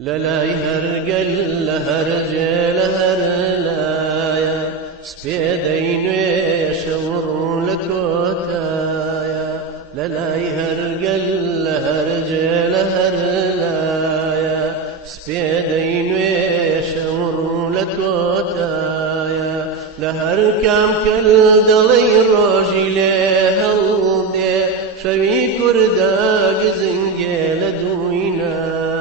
للاي هرقل لهرجل هرلايا سبيدين يشور لكوتايا للاي هرقل لهرجل هرلايا سبيدين يشور لكوتايا لهر كام كل دلي روجي لهالدي شوي كردا قزنجي لدوينايا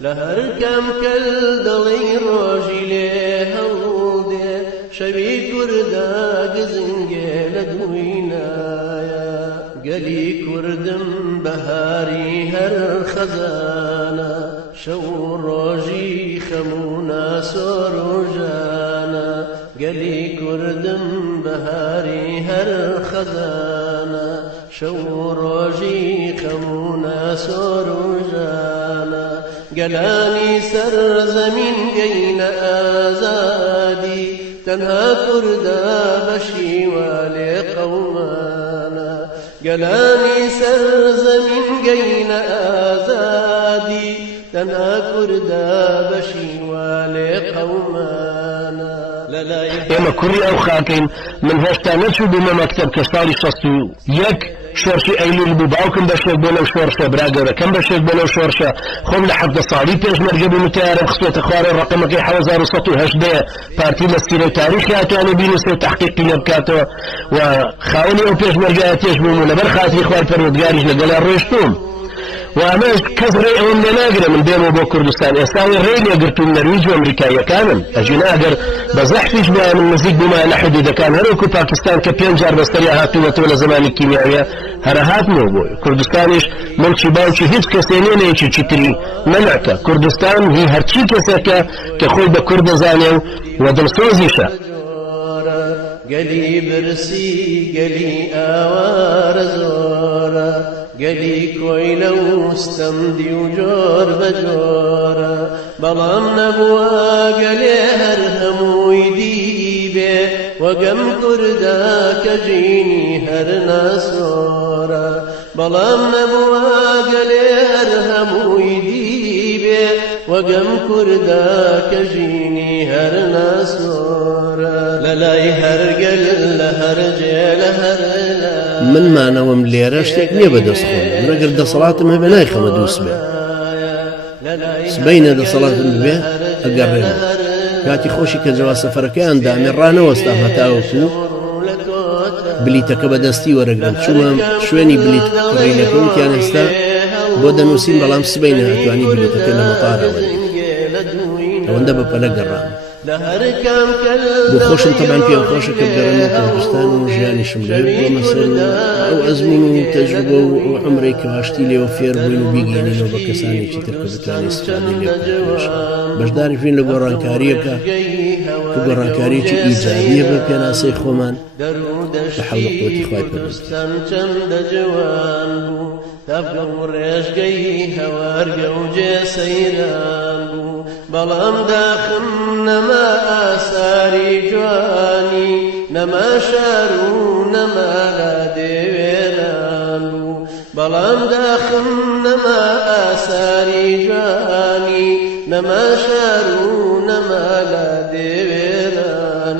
لهر كم كل دلي روجي لهالدي شوي كردا قزنجي لدوينايا قلي كردم بهاري هر خزانة شو روجي خمونا سروجانا قلي كردم بهاري هر خزانة شو روجي خمونا سروجانا قلاني سر زمين قين آزادي تنها كردا بشي والي قومانا قلاني سر زمين قين آزادي تنها كردا بشي والي قومانا ئێمە کوڕی ئەو خاکەین من هێشتا نەچوو بوومە مەکتەب کە ساڵی 61 شۆرشی ئەیلول بوو باوکم بەشێک بۆ لەو شۆرشە براگەورەکەم بەشێک بۆ لەو شۆرشە خۆم لە 17 ساڵی پێشمەرگە بووم تیارم خستۆتە خوارە ڕقمەکەی 1970 پارتی لە سیرەی تاریخی هاتوانێ بینووسێ و تحقیقی لێ بکاتەوە و خاوەنی ئەو پێشمەرگایە تێش بووم و لەبەر خاتری خوای پەروەردگاریش لەگەڵا ڕۆیشتوم وأنا كسر أون ناقر من بينه وبين كردستان إسرائيل ريلي قرتوا النرويج وأمريكا كامل أجينا أقر بزحفش بها من مزيد بما لحد إذا كان هروكو باكستان كبينجار بستريا هاتوا ولا زمان الكيميائية هرهات موبوي كردستانيش ملشي باوشي هيج كسينين يشي تشتري منعك كردستان هي هرشي كساكا كخوي بكرد زانيو ودل صوزيشا قلي برسي قلي آوار زورا قلي كويلة وستمدي وجور بجورا بلام نبوا قلي هرهم ويديبه وقم كردا كجيني هرنا سورا بلام نبوا قلي هرهم ويديبه وقم كردا كجيني هرنا سورا للاي هرقل لهرجل هرلا من معنەوەم لێرە شتێک نییە بەدەستخۆن نەگەر دەسەڵاتم هەبێ نایخەمە دووسبێ سبەینە دەسەڵاتم ببێ ئەگەڕێمە کاتی خۆشی کە جەوا سەفەرەکەیان دامێ ڕانەوەستا هەتاوەکو بلیتەکە بەدەستی وەرەگرم چوومە شوێنی بلیت ڕێینەکەم تیان ئێستا بۆ دەنووسین بەڵام سبەینە هەتوانی بلیتەکە لە مەتارەوە ئەوەندە بەپەلە گەڕام بۆ خۆشم تەبان پێم خۆشە کە بگەڕێمە کوردستان و ژیانیشم لێ بۆ مەسەر ئەو ئەزمون و تەجروبە و عومرێک کە هاشتی لێوە فێر بووین و بیگەێنینەوە بە کەسانێکی تر کە بتوانێت استفادەی لێ بکەن بەشداری بین لە گۆڕانکاریەکە کە گۆڕانکاریەکی ئیجابیە بە پێناسەی خۆمان بە حەوڵ قووەتی خوای پەروەردگار تبقى ورشقي هوارقة وجسيران بلام داخل نما آثاري جواني نما شارو نما لا ديويران بلام داخل نما آثاري جواني نما شارو نما لا ديويران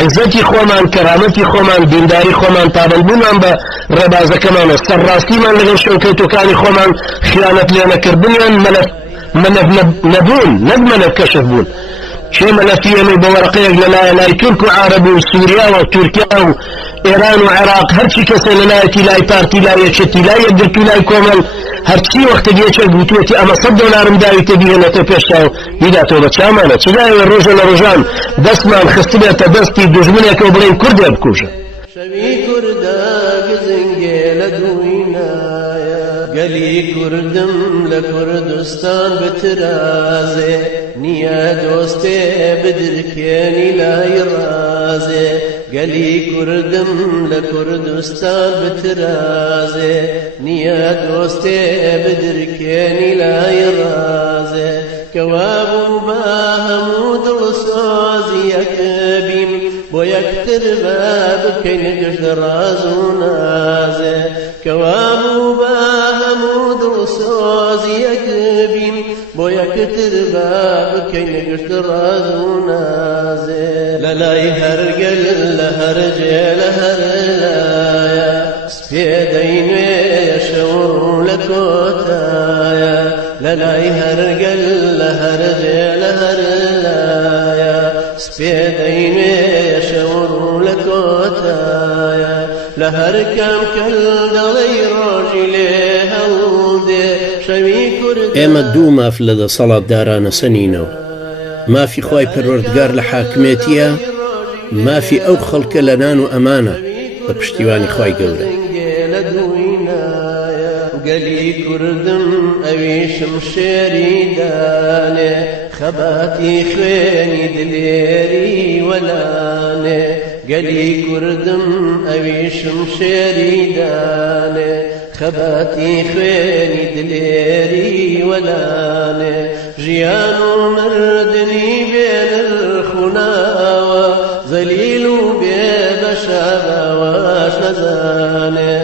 عزتي خومان كرامتي خومان دينداري خومان پابندبوومان بە ڕێبازەکەمانە سەرڕاستیمان لەگەڵ شەوکەوتەکانی خۆمان خیانەت لێ نەکردنیان مەلەف نەبوون نەک مەلەف کەشف بوون چێ مەلەفیەنێ بە وەرەقەیەک لە لای تورک و عارەب و سووریا و تورکیا و ئێران و عێراق هەرچی کەسێ لەلایەتی لای پارتی لای یەکێتی لای یەکگرتو لای کۆمەڵ هەرچی وەختە یەکێک گوتووەتی ئەمە 100 دۆلارم داویتە بهێنێتە پێشچاو بیداتەوە بە چامانە چدایە ڕۆژە لە ڕۆژان دەستمان خستبێتە دەستی دوژمنێکەوە بڵێن کوردێ بکوژە شوي كردا قزنجي لدوينايا قلي كردم لكردستان بترازي نيا دوستي بدركيني لا يرازي قلي كردم لكردستان بترازي نيا دوستي بدركيني لا يرازي كوابو باهمود الصوزي يكبين بو يكتر باب كين قشر رازو نازي كوابو باهمود سۆزی یەکبین بۆ یەکتر با بکەین گشت ڕاز و نازێ لە لای هەرگەل لە هەرجێ لە هەر لایە سپێدەینێ شەو لە کۆتایە لە لای هەرگەل لە هەرجێ لە هەر لایە سپێدەینێ شەو لە کۆتایە لە هەر کەم کەل دەڵێی ڕۆژی لێ هەڵدێ شەوی کورد ئێمە دوو ماف لە دەسەڵاتدارانە سەنینەوە مافی خوای پەروەردگار لە حاکمێتیە مافی ئەو خەڵکە لە نان و ئەمانە بە پشتیوانی خوای گەورە گەلی کوردم ئەویشم شێری دانێ خەباتی خوێنی دلێری وەلانێ گەلی کوردم ئەویشم شێری دانێ خەباتی خوێنی دلێری وەلانێ ژیان و مردنی بێنرخ و ناوە زەلیل و بێ بەشاواش نەزانێ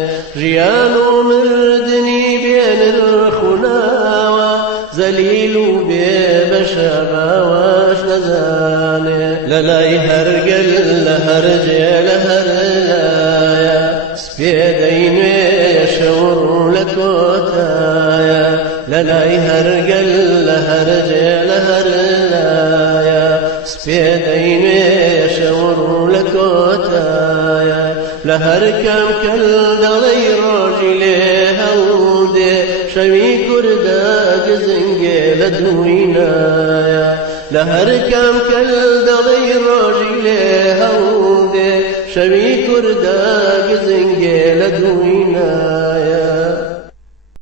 ژیان و مردنی بێنرخ و ناوە زەلیل و بێ بەشاواش نەزانێ لە لای هەرگەل لە هەرجێ لە هەر لایە سپێدەینێ شەو لە کۆتایە لە لای هەرگەل لە هەرجێ لە هەر لایە سپێدەینێ شەو لە کۆتایە لە هەر کەم کەل دەڵێی ڕۆژی لێ هەڵدێ شەوی کوردە گزنگێ لە دووینایە لە هەر کەم کەل دەڵێی ڕۆژی لێ هەڵدێ شەوی کوردە گزنگێ لە دووینایە